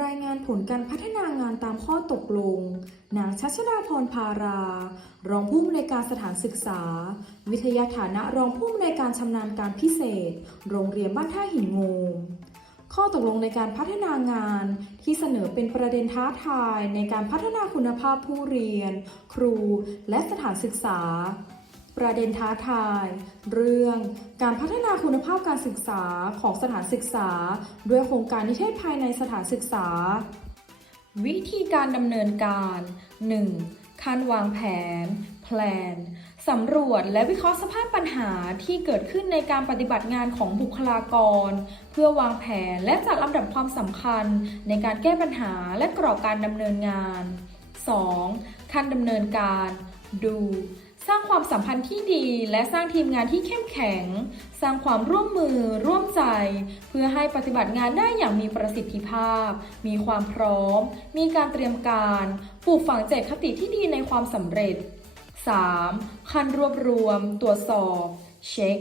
รายงานผลการพัฒนางานตามข้อตกลง นางชัชดาพรพารารองผู้อำนวยการสถานศึกษา วิทยาฐานะรองผู้อำนวยการชำนาญการพิเศษ โรงเรียนบ้านท่าหินงูมข้อตกลงในการพัฒนางานที่เสนอเป็นประเด็นท้าทายในการพัฒนาคุณภาพผู้เรียน ครู และสถานศึกษา ประเด็นท้าทาย เรื่องการพัฒนาคุณภาพการศึกษาของสถานศึกษา ด้วยโครงการนิเทศภายในสถานศึกษา วิธีการดำเนินการ 1. การวางแผน plan สำรวจและวิเคราะห์สภาพปัญหาที่เกิดขึ้นในการปฏิบัติงานของบุคลากร เพื่อวางแผนและจัดลำดับความสำคัญในการแก้ปัญหาและกรอบการดำเนินงาน 2. ขั้นดำเนินการ ดู สร้างความสัมพันธ์ที่ดีและสร้างทีมงานที่เข้มแข็ง สร้างความร่วมมือร่วมใจ เพื่อให้ปฏิบัติงานได้อย่างมีประสิทธิภาพ มีความพร้อม มีการเตรียมการปลูกฝังเจตคติที่ดีในความสำเร็จ 3. คันรวบรวม ตรวจสอบ เช็ค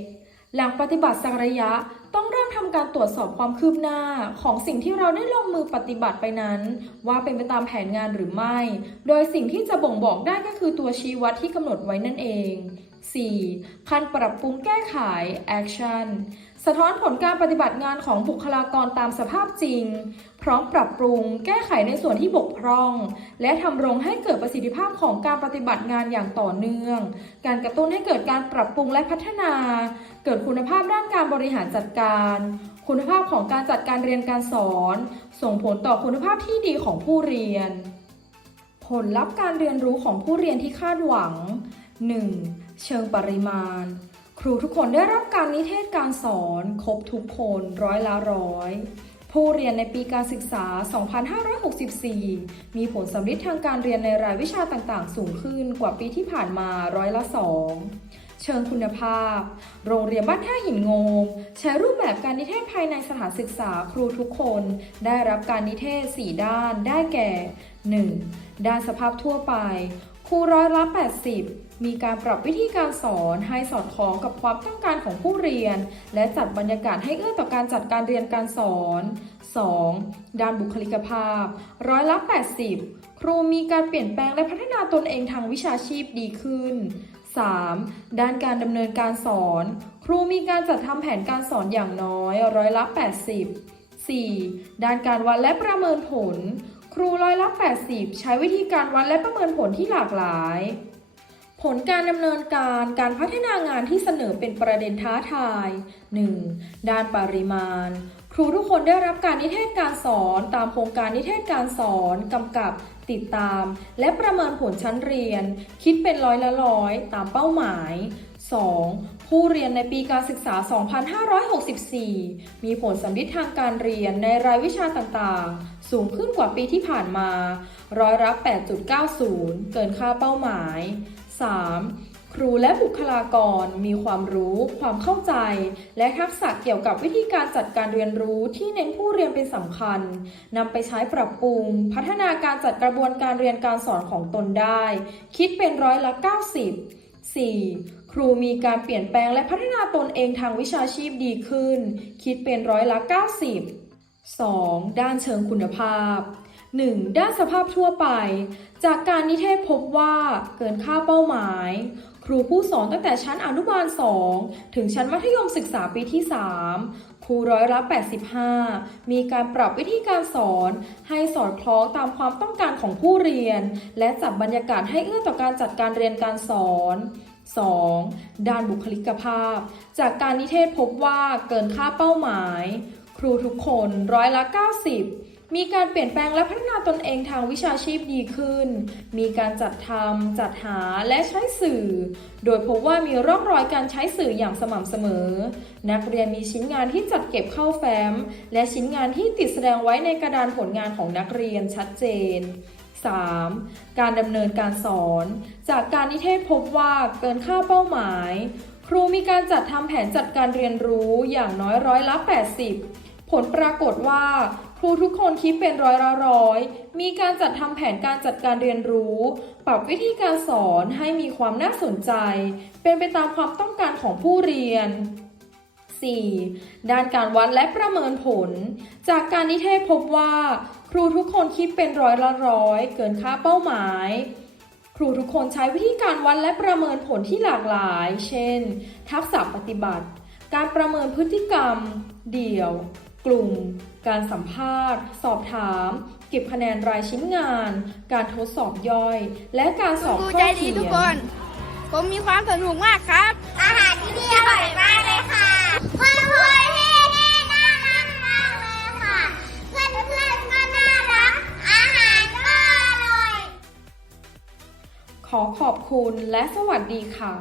หลังปฏิบัติสักระยะ ต้องเริ่มทำการตรวจสอบความคืบหน้าของสิ่งที่เราได้ลงมือปฏิบัติไปนั้น ว่าเป็นไปตามแผนงานหรือไม่ โดยสิ่งที่จะบ่งบอกได้ก็คือตัวชี้วัดที่กำหนดไว้นั่นเอง 4. ขั้นปรับปรุงแก้ไข action สะท้อนผลการปฏิบัติงานของบุคลากรตามสภาพจริง พร้อมปรับปรุงแก้ไขในส่วนที่บกพร่อง และทำรงให้เกิดประสิทธิภาพของการปฏิบัติงานอย่างต่อเนื่อง การกระตุ้นให้เกิดการปรับปรุงและพัฒนา เกิดคุณภาพด้านการบริหารจัดการ คุณภาพของการจัดการเรียนการสอน ส่งผลต่อคุณภาพที่ดีของผู้เรียน ผลลัพธ์การเรียนรู้ของผู้เรียนที่คาดหวัง 1. เชิงปริมาณ ครูทุกคนได้รับการนิเทศการสอน ครบทุกคนร้อยละร้อยผู้เรียนในปีการศึกษา 2564 มีผลสำลิดทางการเรียนในรายวิชาต่างๆ สูงขึ้นกว่าปีที่ผ่านมาร้อยละสองเชิงคุณภาพ โรงเรียนบ้านท่าหินโงม ใช้รูปแบบการนิเทศภายในสถานศึกษาครูทุกคน ได้รับการนิเทศ 4 ด้าน ได้แก่ 1. ด้านสภาพทั่วไป รูร้อยละ80 มีการปรับวิธีการสอนให้สอดคล้องกับความต้องการของผู้เรียน และจัดบรรยากาศให้เอื้อต่อการจัดการเรียนการสอน 2. ด้านบุคลิกภาพ ร้อยละ 80 ครูมีการเปลี่ยนแปลงและพัฒนาตนเองทางวิชาชีพดีขึ้น 3. ด้านการดำเนินการสอน ครูมีการจัดทำแผนการสอนอย่างน้อย ร้อยละ 80 4. ด้านการวัดและประเมินผล ครูร้อยละ 80 ใช้วิธีการวัดและประเมินผลที่หลากหลาย ผลการดำเนินการการพัฒนางานที่เสนอเป็นประเด็นท้าทาย 1. ด้านปริมาณ ครูทุกคนได้รับการนิเทศการสอน ตามโครงการนิเทศการสอนกำกับ ติดตาม และประเมินผลชั้นเรียน คิดเป็นร้อยละร้อยตามเป้าหมาย 2. ผู้เรียนในปีการศึกษา 2564 มีผลสำลิดทางการเรียนในรายวิชาต่างๆ สูงขึ้นกว่าปีที่ผ่านมา ร้อยละ8.90 เกินค่าเป้าหมาย 3. ครูและบุคลากรมีความรู้ ความเข้าใจ และทักษะเกี่ยวกับวิธีการจัดการเรียนรู้ที่เน้นผู้เรียนเป็นสำคัญนำไปใช้ปรับปรุง พัฒนาการจัดกระบวนการเรียนการสอนของตนได้ คิดเป็นร้อยละ 90 4. ครูมีการเปลี่ยนแปลงและพัฒนาตนเองทางวิชาชีพดีขึ้น คิดเป็นร้อยละ 90 2. ด้านเชิงคุณภาพ 1. ด้านสภาพทั่วไป จากการนิเทศพบว่าเกินค่าเป้าหมาย ครูผู้สอนตั้งแต่ชั้นอนุบาล 2 ถึงชั้นมัธยมศึกษาปีที่ 3 ครูร้อยละ 85 มีการปรับวิธีการสอน ให้สอดคล้องตามความต้องการของผู้เรียน และจัดบรรยากาศให้เอื้อต่อการจัดการเรียนการสอน 2. ด้านบุคลิกภาพ จากการนิเทศพบว่าเกินค่าเป้าหมาย ครูทุกคนร้อยละ 90 มีการเปลี่ยนแปลงและพัฒนาตนเองทางวิชาชีพดีขึ้น มีการจัดทำจัดหาและใช้สื่อ โดยพบว่ามีร่องรอยการใช้สื่ออย่างสม่ำเสมอ นักเรียนมีชิ้นงานที่จัดเก็บเข้าแฟ้ม และชิ้นงานที่ติดแสดงไว้ในกระดานผลงานของนักเรียนชัดเจน 3. การดำเนินการสอน จากการนิเทศพบว่าเกินค่าเป้าหมาย ครูมีการจัดทำแผนจัดการเรียนรู้อย่างน้อยร้อยละ 80 ผลปรากฏว่า ครูทุกคนคิดเป็นร้อยละร้อย มีการจัดทำแผนการจัดการเรียนรู้ ปรับวิธีการสอนให้มีความน่าสนใจ เป็นไปตามความต้องการของผู้เรียน 4. ด้านการวัดและประเมินผล จากการนิเทศพบว่า ครูทุกคนคิดเป็นร้อยละร้อย เกินค่าเป้าหมาย ครูทุกคนใช้วิธีการวัดและประเมินผลที่หลากหลาย เช่น ทักษะปฏิบัติ การประเมินพฤติกรรม เดี่ยว กลุ่ม การสัมภาษณ์ สอบถาม เก็บคะแนนรายชิ้นงาน การทดสอบย่อย และการสอบครูข้อใจดีเขียทุกนคนผมมีความสนุกมากครับ อาหารที่นี่อร่อยมากเลยค่ะคุณครูที่นี่น่ารักมากเลยค่ะ เพื่อนเพื่อนๆก็น่ารัก อาหารก็อร่อย ขอขอบคุณและสวัสดีค่ะ